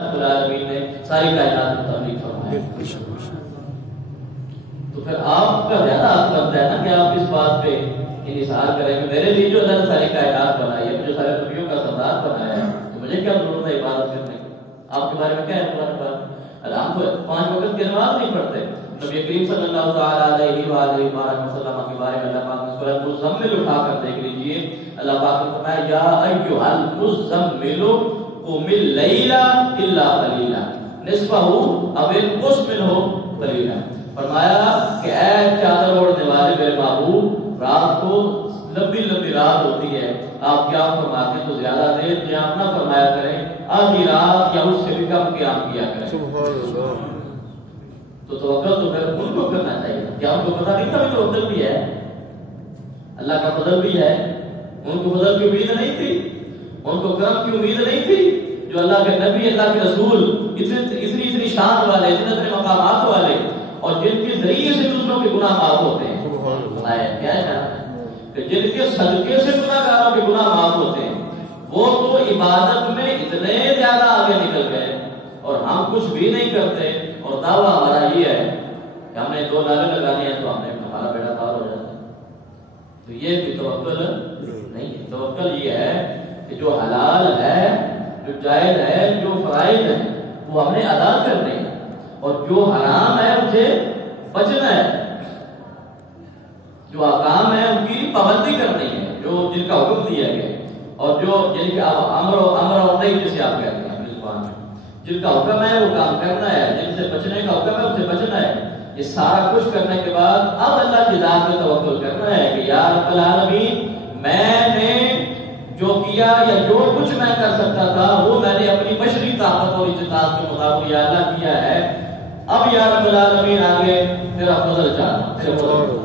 العالمین نے ساری کائنات کو تخلیق فرمایا. تو پھر آپ کا زیادہ حق بنتا ہے نا کہ آپ اس بات پہ انحصار کریں کہ میرے لیے جو اللہ نے ساری کائنات بنائی ہے, مجھے سارے نبیوں کا سردار بنایا ہے, تو مجھے کیا ضرورت ہے عبادت کرنے کی. آپ کے بارے میں کیا ہے تمہارے پاس؟ ہم تو 5 وقت کی نماز نہیں پڑھتے. نبی کریم صلی اللہ تعالی علیہ وآلہ وسلم کے بارے میں اللہ پاک نے سورہ مزمل اٹھا کر دیکھ لیجئے. اللہ پاک نے فرمایا یا ایھا المزمل قم اللیل الا قلیلا نصفہ او انقص منہ قلیلا. فرمایا کہ اے چادر اوڑھنے والے میرے محبوب, رات کو لمبی لمبی رات ہوتی ہے, آپ کیا فرماتے ہیں تو زیادہ دیر قیام نہ فرمایا کریں, آدھی رات یا اس سے بھی کم قیام کیا کریں. سبحان اللہ. تو توکل تو پھر ان کو کرنا چاہیے. کیا ان کو پتہ نہیں تھا کہ توکل بھی ہے, اللہ کا فضل بھی ہے؟ ان کو فضل کی امید نہیں تھی, ان کو کرم کی امید نہیں تھی؟ جو اللہ کے نبی, اللہ کے رسول, اتنی شان والے, اتنے مقامات والے, اور جن کے ذریعے سے دوسروں کے گناہ معاف ہوتے ہیں. کیا چاہتا ہے کہ جن کے صدقے سے گناہگاروں کے گناہ معاف ہوتے ہیں, وہ تو عبادت میں اتنے زیادہ آگے نکل گئے, اور ہم کچھ بھی نہیں کرتے, اور دعویٰ ہمارا یہ ہے کہ ہم نے 2 نعرے لگانے ہیں تو ہمارا بیڑا پار ہو جاتا ہے. تو یہ بھی توکل نہیں ہے. توکل یہ ہے کہ جو حلال ہے, جو جائز ہے, جو فرائض ہے وہ ہم نے ادا کرنے ہیں, اور جو حرام ہے اسے بچنا ہے. جو احکام ہے ان کی پابندی کرنی ہے, جو جن کا حکم دیا گیا, اور جو جن کے امر اور نہیں جسے آپ کہتے ہیں اپنی زبان میں, جن کا حکم ہے وہ کام کرنا ہے, جن سے بچنے کا حکم ہے ان سے بچنا ہے. یہ سارا کچھ کرنے کے بعد اب اللہ کی ذات پہ توکل کرنا ہے کہ یا رب العالمین, میں نے جو کیا یا جو کچھ میں کر سکتا تھا وہ میں نے اپنی بشری طاقت اور استطاعت کے مطابق یا اللہ کیا ہے. اب یا رب العالمین آگے تیرا فضل چاہتا, تیرا فضل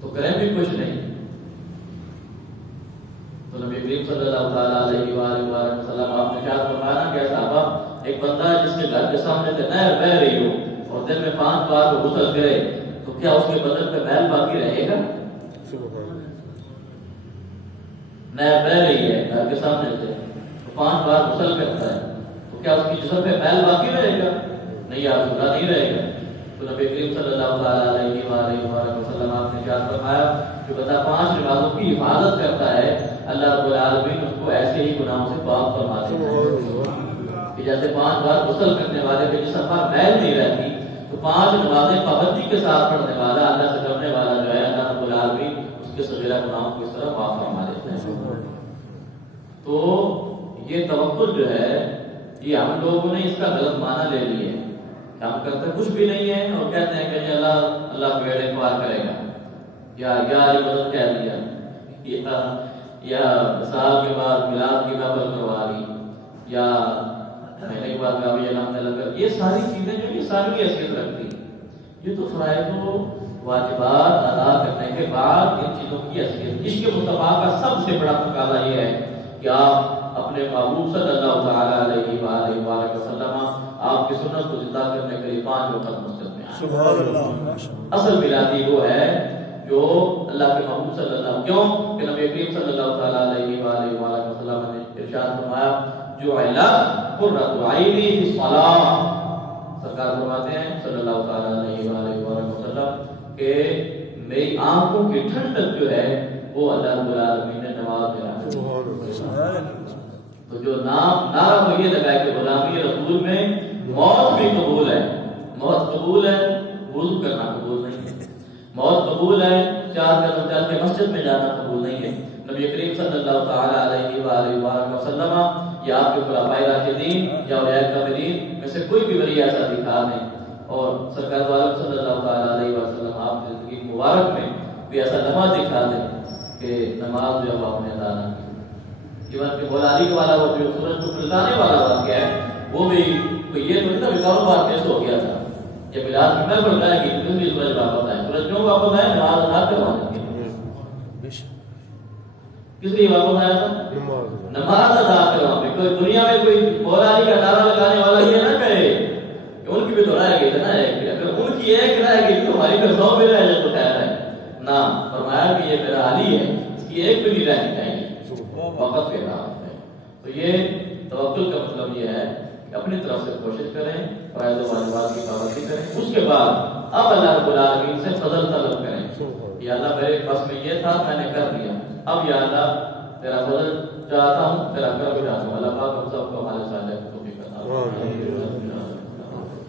تو کریں بھی کچھ نہیں. تو نبی کریم صلی اللہ تعالی علیہ وآلہ وسلم آپ نے کیا فرمایا کہ صحابہ, ایک بندہ ہے جس کے گھر کے سامنے سے نہر بہ رہی ہو اور دن میں 5 بار وہ غسل کرے, تو کیا اس کے بدن پہ میل باقی رہے گا؟ نہر بہ رہی ہے گھر کے سامنے سے, تو 5 بار غسل کرتا ہے, تو کیا اس کی جسم پہ میل باقی رہے گا؟ نہیں, یا رسول اللہ نہیں رہے گا. تو نبی کریم صلی اللہ تعالی علیہ وآلہ وسلم آپ نے کیا فرمایا کہ بتا 5 نمازوں کی حفاظت کرتا ہے, اللہ رب العالمین اس کو ایسے ہی گناہوں سے پاک فرما دیتا ہے. کہ جیسے 5 بار غسل کرنے والے کے جسم پر میل نہیں رہتی, تو 5 نمازیں پابندی کے ساتھ پڑھنے والا, اللہ سے ڈرنے والا جو ہے, اللہ رب العالمین اس کے صغیرہ گناہوں کو اس طرح معاف فرما دیتے ہیں. تو یہ توکل جو ہے, یہ ہم لوگوں نے اس کا غلط معنی لے لیے. ہم کرتے کچھ بھی نہیں ہے اور کہتے ہیں کہ اللہ بیڑے پار کرے گا, یا مدد کہہ دیا, یا سال کے بعد میلاد کی قبر کروا لی, یا مہینے کے بعد کابی علامت لگا. یہ ساری چیزیں جو یہ ساری حیثیت رکھتی ہیں, یہ تو فرائض و واجبات ادا کرنے کے بعد ان چیزوں کی حیثیت. عشق مصطفیٰ کا سب سے بڑا تقاضا یہ ہے کہ آپ اپنے محبوب صلی اللہ تعالی علیہ وآلہ وسلم آپ کی سنت کو زندہ کرنے کے لیے 5 وقت مسجد میں آئیں. سبحان اللہ. اصل میلادی وہ ہے جو اللہ کے محبوب صلی اللہ, کیوں کہ نبی کریم صلی اللہ تعالی علیہ وآلہ وسلم نے ارشاد فرمایا جو علت قرۃ عینی فی الصلاۃ, سرکار فرماتے ہیں صلی اللہ تعالی علیہ وآلہ وسلم کہ میری آنکھوں کی ٹھنڈک جو ہے وہ اللہ رب العالمین نے نماز میں رکھی. تو جو نعرہ تو یہ لگا کہ غلامی رسول میں موت بھی قبول ہے, موت قبول ہے, وضو کرنا قبول نہیں ہے. موت قبول ہے, 4 قدم چل کے مسجد میں جانا قبول نہیں ہے. نبی کریم صلی اللہ تعالی علیہ وآلہ وسلم یا آپ کے خلفائے راشدین یا اولیاء کرام میں سے کوئی بھی ولی ایسا دکھا دیں, اور سرکار عالم صلی اللہ تعالی علیہ وسلم آپ کی زندگی مبارک میں بھی ایسا لمحہ دکھا دیں کہ نماز جو آپ نے ادا نہ کی. ایون کہ مولالی والا وہ جو سورج کو پلٹانے والا واقعہ ہے, وہ بھی یہ تو نہیں تھا کاروبار کیسے ہو گیا تھا, یہ بلاد میں بتایا کہ دوسری سورج واپس آئے, سورج کیوں واپس آئے؟ نماز ادا کروانے کے لیے. کس لیے واپس آیا تھا؟ نماز ادا کروانے. کوئی دنیا میں کوئی مولالی کا نعرہ لگانے والا یہ نہ کہے کہ ان کی بھی تو رائے گئی تھا نا, اگر ان کی ایک رائے گئی تو ہماری پھر 100 بھی رائے تو خیر ہے نا. فرمایا کہ یہ میرا حالی ہے, اس کی ایک بھی نہیں رہنی چاہیے وقت کے بعد ہے. تو یہ توکل کا مطلب یہ ہے کہ اپنی طرف سے کوشش کریں، فرائض و واجبات کی پابندی کریں، اس کے بعد اب اللہ رب العالمین سے فضل طلب کریں، یا اللہ میرے پاس میں یہ تھا میں نے کر دیا، اب یا اللہ تیرا فضل چاہتا ہوں، تیرا کرم چاہتا ہوں۔ اللہ پاک ہم سب کو ہمارے ساتھ توفیق عطا فرمائے۔